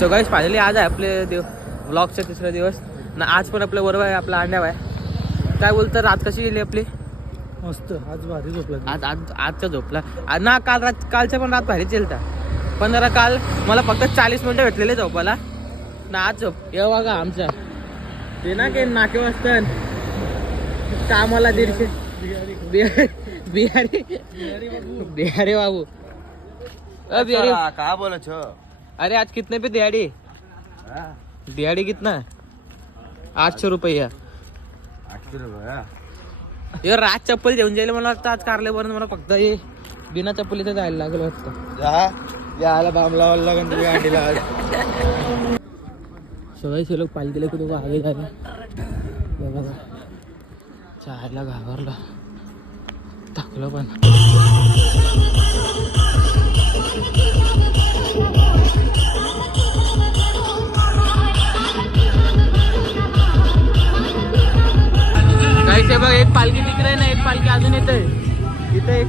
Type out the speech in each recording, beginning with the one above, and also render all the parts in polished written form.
So guys finally आज आहे आपले व्लॉगचा तिसरा दिवस ना. आज पण आपल्या बरोबर आहे आपला अंड्याव आहे. काय बोलतं रात कशी गेली आपली? मस्त. आज भारी झोपला. आजचा झोपला ना. कालच्या पण रात भारीच गेलता. पण जरा काल मला फक्त 40 मिनिटं भेटलेले झोपायला ना. आज झोप ये बघा आमचा ते ना के नाके वाजतात कामाला 150 बिहारी बाबू. बिहारी कहा बोलो छो? अरे आज कितने पे दिहाड़ी? दिहाड़ी कितना? 800 रुपये. 800 रुपये. यार रात चप्पल घेऊन जायला मला वाटतं आज कारले बरं. मला फक्त हे बिना चप्पलीचं जायला लागलं वाटतं. याला बाम लावायला लागेल तुझ्या अंडीला. सगळे लोक पालखीला कुठे आगे झाले बघा. चायला घाबरला टाकलं पण. काहीच बघ एक पालखी तिकडे ना एक पालखी अजून येते इथे एक.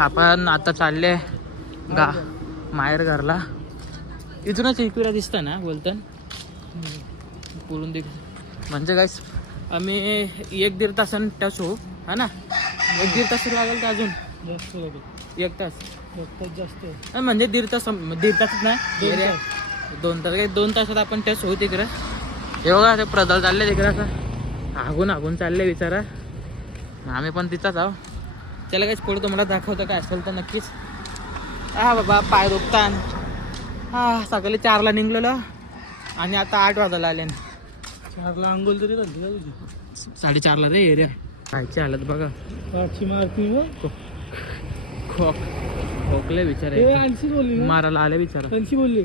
आपण आता चालले माहेर घरला. इथूनच एकविरा दिसतं ना बोलतं पुरून दे म्हणजे काय. आम्ही 1-1.5 तासानं टच होऊ हा ना. 1-1.5 तास लागेल का अजून? जास्त लागेल. 1 तास जास्त म्हणजे 1.5 तास. 1.5 तास नाही 2 तास. 2 तासात आपण टच होऊ तिकडं. हे बघा ते प्रदल चालले तिकडं असं हागून चालले विचारा. आम्ही पण तिथंच आहो. त्याला काहीच पुढं तुम्हाला दाखवतं काय असेल तर नक्कीच. हा बाबा पाय दुखतान. सकाळी 4ला निघलेलो आणि आता 8 वाजायला आले. 4ला अंघोळ तरी झाली का तुझी? 4:30ला रे एरिया. खायची हालत बघा. पाचशे मारती खोकले विचार आणशी बोलली मारायला आले विचार. आणशी बोलली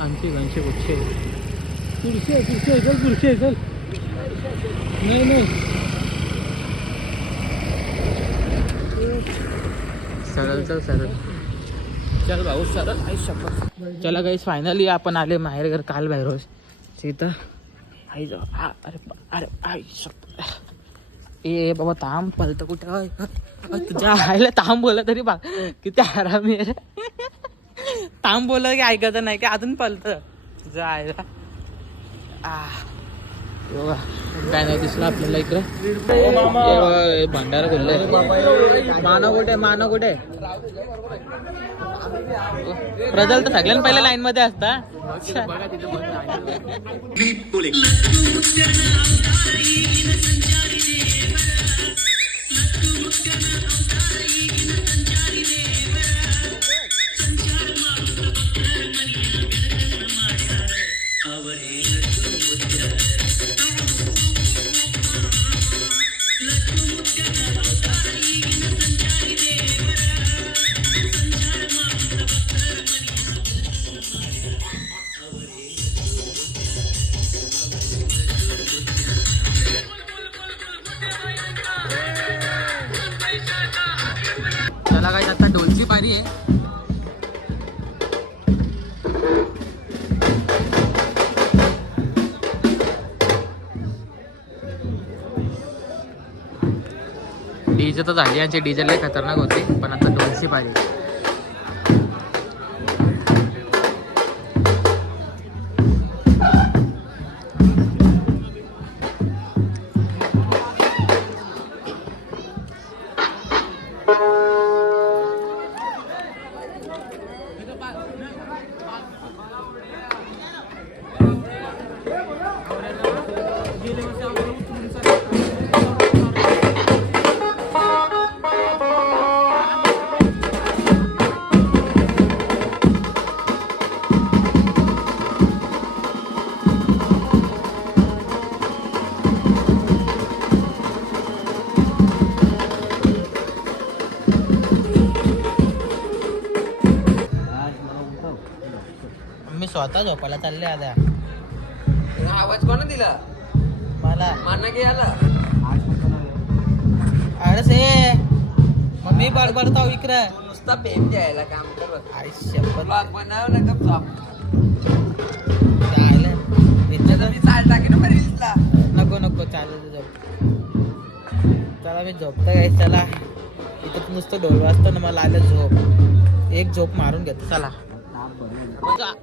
आमची घनशे गुच्छे खुर्शी आहे चल खुर्शी आहे चल. नाही सरळ चल सरळ. चल भाऊ सरळ आई शपथ. चला गाईस फायनली आपण आले माहेर घर काल भैरव सीता आई जाऊ. अरे अरे आई शपथ. ए बाबा ताम पलत कुठं तुझ्या आईला ताम बोला तरी बा किती आराम आहे. ताम बोललं की ऐकत नाही की अजून पलत तुझ्या आईला. काय नाही दिसलं आपल्याला इकडं. भंडारा खुललंय. मानव कुठे प्रजल तर सगळ्यांना पहिल्या लाईन मध्ये असता. चला काय आता ढोलची पारी आहे. डीजे तर झाली यांची डीजे लय खतरनाक होती पण आता ढोलची पारी. मी स्वतः झोपायला चालले आता. आवाज कोणा दिला मला माना की आला. अरे से मग मी बडबडताव इकडं नुसता पेम द्यायला काम कर. आई शपथ. ब्लॉग बनव ना गप झोप. चालेल इथं मी चाल टाकेन ना रील्सला. नको चालेल झोप. चला मी झोपतो काय. चला इथं नुसतं ढोल वाजतं ना मला आलं झोप. एक झोप मारून घेतो. चला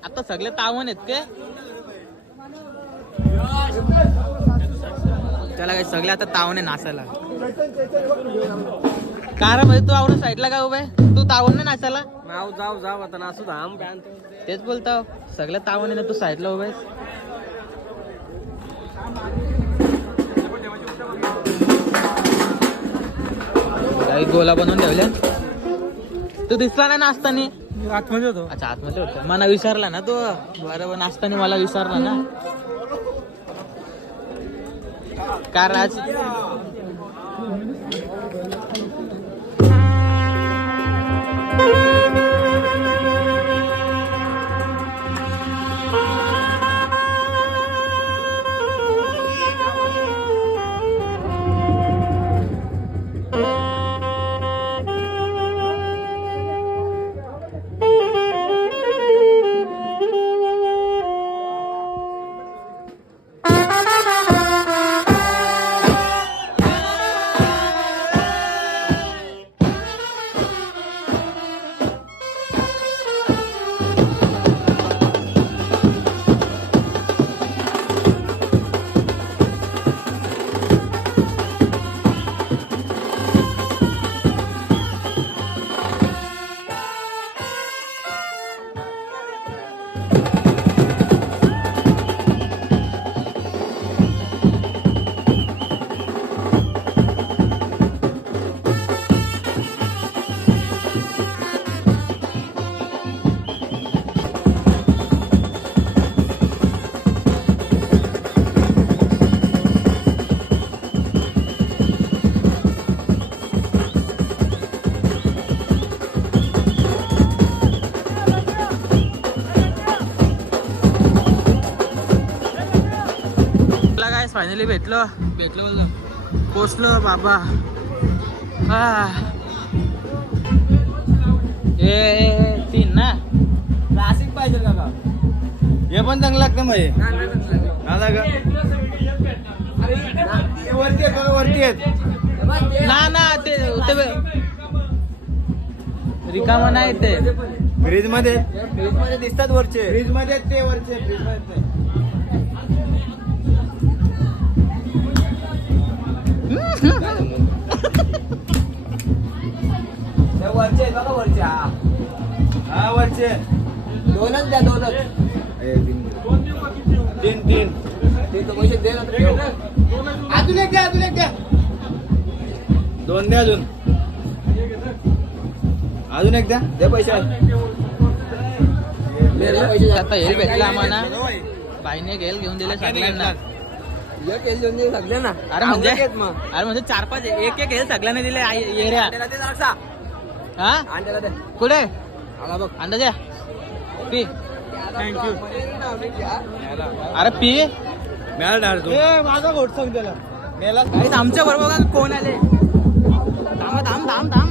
आता सगळे तावण आहेत के. त्याला काही सगळे आता तावण आहे नाचायला. कारण भाई तू आवडून साईडला काय उभे तू तावण नाही नाचायला. जाऊ आता नासू धाम. तेच बोलतो सगळ्या तावण आहे ना तू साईडला उभे. काही गोला बनवून ठेवल्या. तू दिसला नाही नाचतानी. आतमध्ये होतो. अच्छा आतमध्ये होतं. मला विचारला ना तू बरोबर नाचताना मला विचारला ना. कारण आज फायनली भेटलो पोचलो बाबा. तीन ना. क्लासिक पाहिजे काका. हे पण चांगलं लागतं मग हे. दादा का वरती आहेत बघा, वरती आहेत. ना ना ते रिकामा नाही ते. फ्रीज मध्ये फ्रीज मध्ये दिसतात वरचे. फ्रीज मध्ये ते वरचे फ्रीज मध्ये ते वरचे आहेत बघा वरचे. हा वरचे दोनच द्या दोनच. तीन तीन ते तर पैसे दे ना ठेव. अजून एक द्या, अजून एक द्या. दोन द्या अजून. अजून एक द्या. दे पैसे. आता हे भेटलं आम्हाला. बाईने घेऊन दिले सगळ्यांना. एक एल देऊन देऊ लागले ना. अरे म्हणजे आवडत मग. अरे म्हणजे 4-5 एक हे सगळ्यांना दिले एरिया. अंड्याला दे जरासा. हा अंड्याला दे. कुठे आला बघ. अंदाजे पी. थँक्यू. अरे पी. मला डाळतो. माझा घोट सांग त्याला. मेला काहीच आमच्या बरोबर कोण आले. थांब थांब थांब थांब.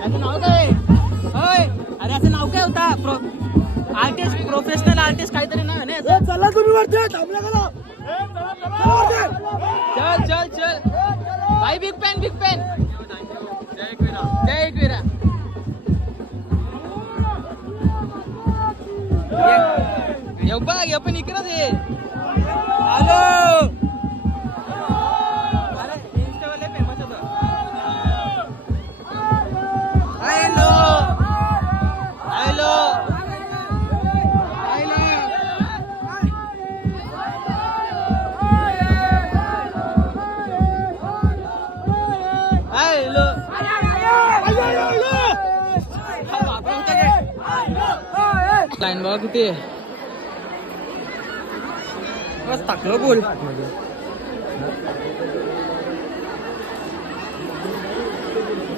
याचं नाव काय होय. अरे याचं नाव काय होता. आर्टिस्ट प्रोफेशनल आर्टिस्ट काहीतरी नाव आहे ना याचं? चला तुम्ही वरती थांबला का. चल चल चल भाई. Big pan big pan. जय एकविरा. ये बघ ये पण इकडेच आहे. हॅलो. अरे इंस्टावाले फेमस होतं. हॅलो हॅलो लाईन बघा किती आहे. बस टाकलं बोल.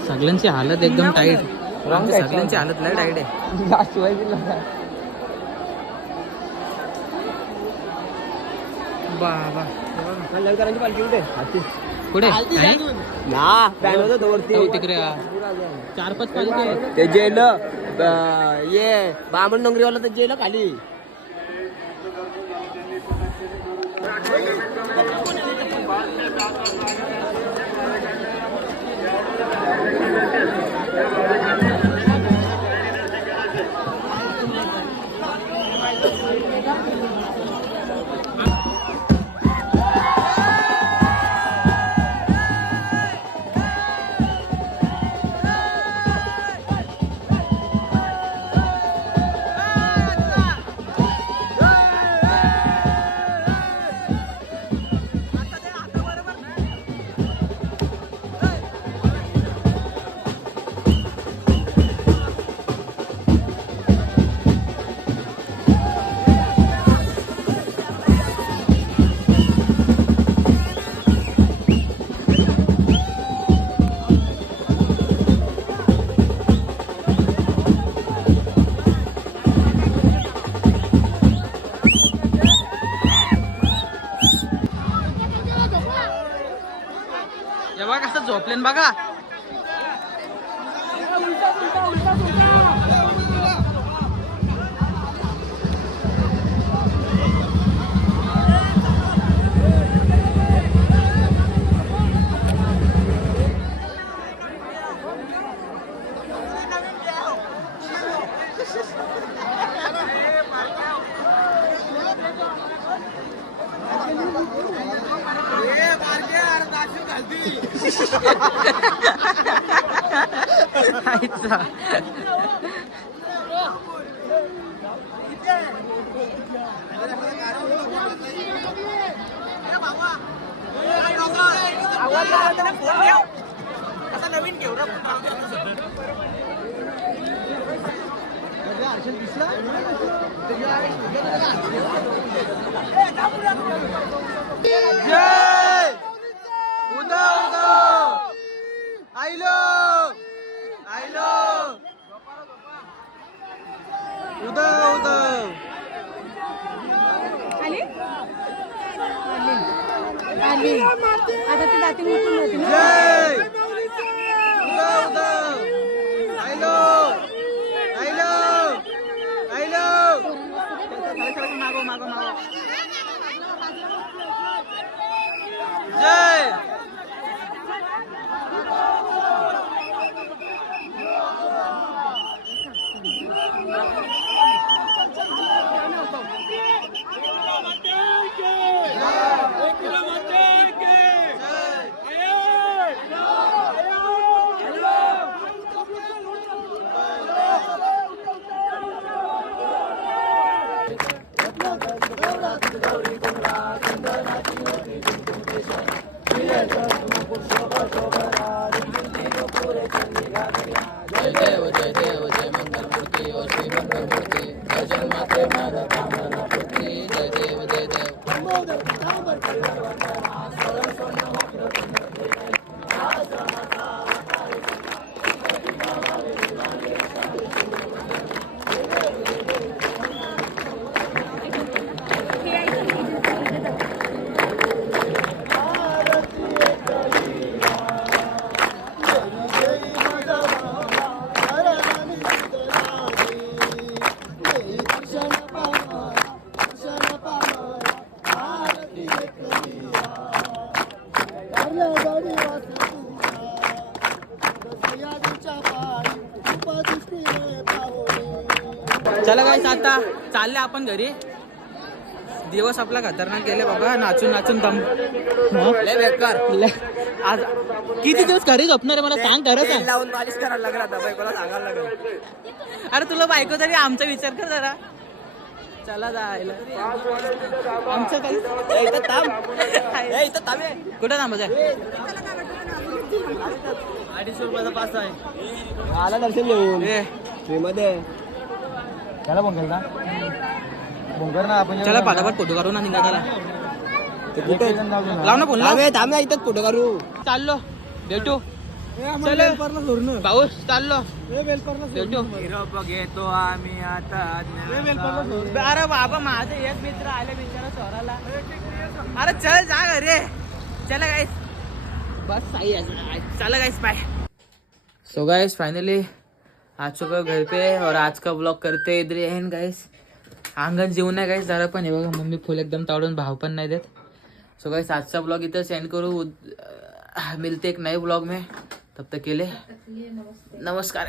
सगळ्यांची हालत एकदम टाईट. सगळ्यांची हालत लय टाईट आहे. बाबा लवकरांची पालखी कुठे. पुढे ना पॅन होतं तो वरती. तिकडे 4-5 पालखी आहेत. ते जेल ये बामण डोंगरीवाला तर जेल खाली. बघा कसं झोपलेन बघा. नवीन घेऊ जय उदा उदा आइलो आइलो उदा उदा आली आली आता ती दाती मोठून जाते ना. जय उदा उदा आइलो मागो मागो मागो जय जय देव जय मंगल मूर्ती ओ श्री मंगल मूर्ती जय जन्माते माझा कामना पूर्ती जय देव जय देव चला गाईस आता चालले आपण घरी. दिवस आपला खतरनाक गेले बाबा, नाचून नाचून दम लय बेकार. आज किती दिवस घरी झोपणार आहे मला सांग खरं सांग. लावून पॉलिश करायला लागला आता बायकोला सांगायला लागलं. अरे तुला बायको तरी आमचा विचार कर जरा. चला जायला आमचं काही इथं थांब. इथं थांब. कुठं थांबायचं 250 रुपयाचा पास आहे. आला दर्शन घेऊन फ्री मध्ये. त्याला बोंगर ना बोंगर ना आपण चला पाठापाठ फोटो काढू ना निघा चला. लाव ना फोन लाव. थांब ना इथंच फोटो काढू. चाललो भेटू. चल पाऊस चाललो भेटू. घेतो आम्ही आता. अरे बाबा माझं एक मित्र आले बिचारा चोराला. अरे चल जा घरी. चला गाइस बस सही है. चला guys bye. So guys finally आ चुका घर पे और आज का ब्लॉग करते इधर एंड गाइस. अंगण जेवण आहे गाइस जरा पण हे बघा मम्मी फुल एकदम तावडून भाव पण नाही देत. सो गाइस आजचा ब्लॉग इथं सेंड करू. मिलते एक नए ब्लॉग में तब तक के लिए नमस्कार.